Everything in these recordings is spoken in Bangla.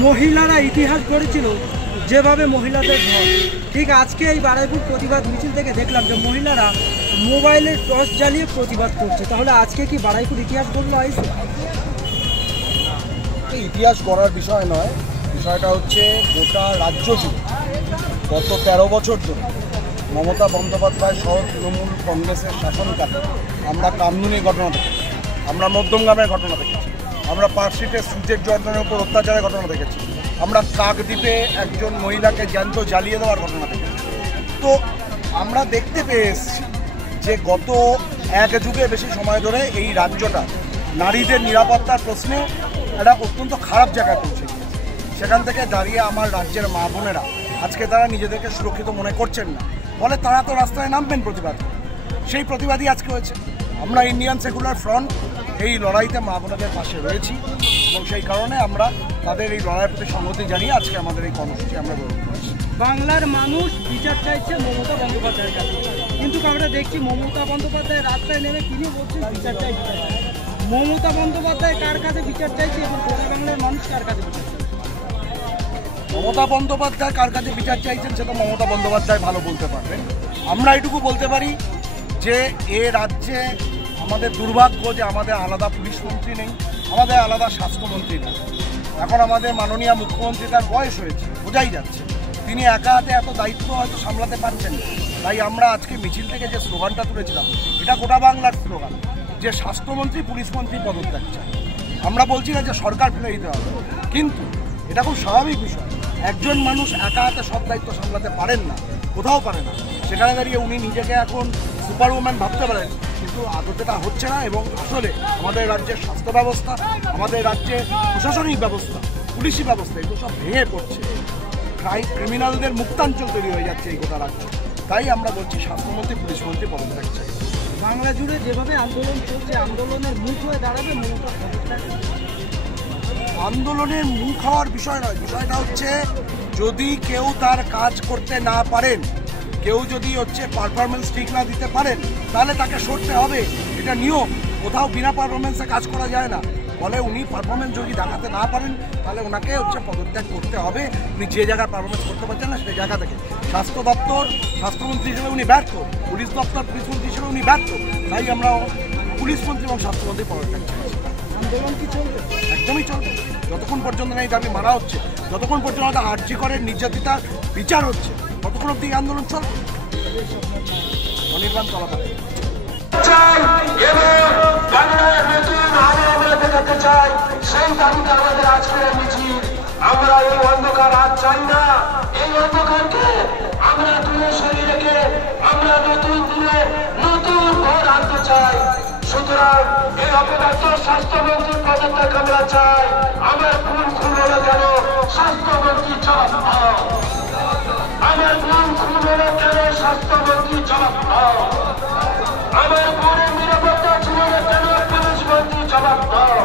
মহিলারা ইতিহাস গড়েছিল, যেভাবে মহিলাদের ভয়, ঠিক আজকে এই বারুইপুর প্রতিবাদ মিছিল থেকে দেখলাম যে মহিলারা মোবাইলের টর্চ জ্বালিয়ে প্রতিবাদ করছে। তাহলে আজকে কি বারুইপুর ইতিহাস গড়লো আইসে? ইতিহাস গড়ার বিষয় নয়, বিষয়টা হচ্ছে গোটা রাজ্য জুড়ে গত 13 বছর ধরে মমতা বন্দ্যোপাধ্যায় সহ তৃণমূল কংগ্রেসের শাসনকালে আমরা কামদুনির ঘটনা দেখেছি, আমরা মধ্যমগ্রামের ঘটনা দেখেছি, আমরা পার্কস্ট্রিটে সুচের জর্দানের উপর অত্যাচারের ঘটনা দেখেছি, আমরা কাকদ্বীপে একজন মহিলাকে জ্যান্ত জ্বালিয়ে দেওয়ার ঘটনা দেখেছি। তো আমরা দেখতে পেয়ে এসেছি যে গত এক যুগে বেশি সময় ধরে এই রাজ্যটা নারীদের নিরাপত্তার প্রশ্নে একটা অত্যন্ত খারাপ জায়গায় পৌঁছে গিয়েছে। সেখান থেকে দাঁড়িয়ে আমার রাজ্যের মা বোনেরা আজকে তারা নিজেদেরকে সুরক্ষিত মনে করছেন না, ফলে তারা তো রাস্তায় নামবেন প্রতিবাদ। সেই প্রতিবাদই আজকে হয়েছে। আমরা ইন্ডিয়ান সেকুলার ফ্রন্ট এই লড়াইতে মা বোনদের পাশে রয়েছি এবং সেই কারণে আমরা তাদের এই লড়াইয়ের প্রতি সংহতি জানিয়ে আজকে আমাদের এই কর্মসূচি আমরা গ্রহণ করেছি। বাংলার মানুষ বিচার চাইছে মমতা বন্দ্যোপাধ্যায়ের কাছে, কিন্তু আমরা দেখছি মমতা বন্দ্যোপাধ্যায় রাস্তায় নেমে তিনি বলছেন বিচার চাই, বিচার চাই। মমতা বন্দ্যোপাধ্যায় কার কাছে বিচার চাইছে এবং গোটা বাংলার মানুষ কার কাছে বিচার চাইছে? মমতা বন্দ্যোপাধ্যায় কার কাছে বিচার চাইছেন সেটা মমতা বন্দ্যোপাধ্যায় ভালো বলতে পারবেন। আমরা এটুকু বলতে পারি যে এ রাজ্যে আমাদের দুর্ভাগ্য যে আমাদের আলাদা পুলিশ মন্ত্রী নেই, আমাদের আলাদা স্বাস্থ্যমন্ত্রী নেই। এখন আমাদের মাননীয় মুখ্যমন্ত্রী, তার বয়স হয়েছে, বোঝাই যাচ্ছে তিনি একা হাতে এত দায়িত্ব হয়তো সামলাতে পারছেন না। তাই আমরা আজকে মিছিল থেকে যে স্লোগানটা তুলেছিলাম, এটা গোটা বাংলার স্লোগান যে স্বাস্থ্যমন্ত্রী পুলিশ মন্ত্রী পদত্যাগ চাই। আমরা বলছি না যে সরকার ফেলে দিতে হবে, কিন্তু এটা খুব স্বাভাবিক বিষয়। একজন মানুষ একা হাতে সব দায়িত্ব সামলাতে পারেন না, কোথাও পারে না। সেখানে দাঁড়িয়ে উনি নিজেকে এখন সুপার উম্যান ভাবতে পারেন, কিন্তু আদতেটা হচ্ছে না। এবং আসলে আমাদের রাজ্যের স্বাস্থ্য ব্যবস্থা, আমাদের রাজ্যের প্রশাসনিক ব্যবস্থা, পুলিশি ব্যবস্থা, এগুলো সব ভেঙে পড়ছে। ক্রিমিনালদের মুক্তাঞ্চল তৈরি হয়ে যাচ্ছে এই গোটা রাজ্য। তাই আমরা বলছি স্বাস্থ্যমন্ত্রী পুলিশ মন্ত্রী পদত্যাগ চাই। বাংলা জুড়ে যেভাবে আন্দোলন চলছে, আন্দোলনের মুখ হয়ে দাঁড়াবে মমতা পদত্যাগ? আন্দোলনের মুখ হওয়ার বিষয় নয়, বিষয়টা হচ্ছে যদি কেউ তার কাজ করতে না পারেন, কেউ যদি পারফরমেন্স ঠিক না দিতে পারেন, তাহলে তাকে সরতে হবে। এটা নিয়ম, কোথাও বিনা পারফরমেন্সে কাজ করা যায় না। ফলে উনি পারফরমেন্স যদি দেখাতে না পারেন, তাহলে ওনাকে পদত্যাগ করতে হবে। উনি যে জায়গায় পারফরমেন্স করতে পারছেন না সেই জায়গা থেকে। স্বাস্থ্য দপ্তর স্বাস্থ্যমন্ত্রী হিসেবে উনি ব্যর্থ, পুলিশ দপ্তর পুলিশ মন্ত্রী হিসেবে উনি ব্যর্থ। তাই আমরা পুলিশ মন্ত্রী এবং স্বাস্থ্যমন্ত্রী পদত্যাগ চাইছি। আন্দোলন কি চলবে? একদমই চলবে, যতক্ষণ পর্যন্ত না এই দাবি মারা হচ্ছে, যতক্ষণ পর্যন্ত আরজি করের নির্যাতিতার বিচার হচ্ছে, ততক্ষণ অব্দি আন্দোলন চলবে। অনির্বাণ তলাপাড়া চাই, সেই দাবিতে আমাদের আজকের মিছিল। আমরা এই অন্ধকার আর চাই না, এই অন্ধকারকে আমরা দূরে সরিয়ে রেখে আমরা নতুন দিনে নতুন ভোর আনতে চাই। সুতরাং এই অপদার্থ স্বাস্থ্যমন্ত্রীর পদত্যাগ আমরা চাই। আমার খুন হলো কেন স্বাস্থ্যমন্ত্রী জবাব দাও, আমার খুন হলো কেন স্বাস্থ্যমন্ত্রী জবাব দাও, আমার বোনের নিরাপত্তা ছিল কেন পুলিশ মন্ত্রী জবাব দাও।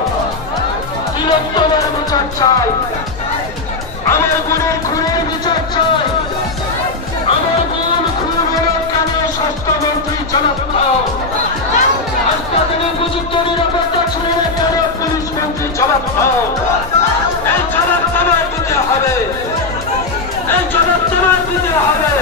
তিলোত্তমার বিচার চাই, আমার বোনের খুনের বিচার চাই, আমার বোন খুন হলো কেন স্বাস্থ্যমন্ত্রী জবাব দাও। হাসপাতালে উপযুক্ত নিরাপত্তা ছিল কেন পুলিশ মন্ত্রী জবাব দাও। এই জবাব তোমায় দিতে হবে, এই জবাব তোমায় দিতে হবে।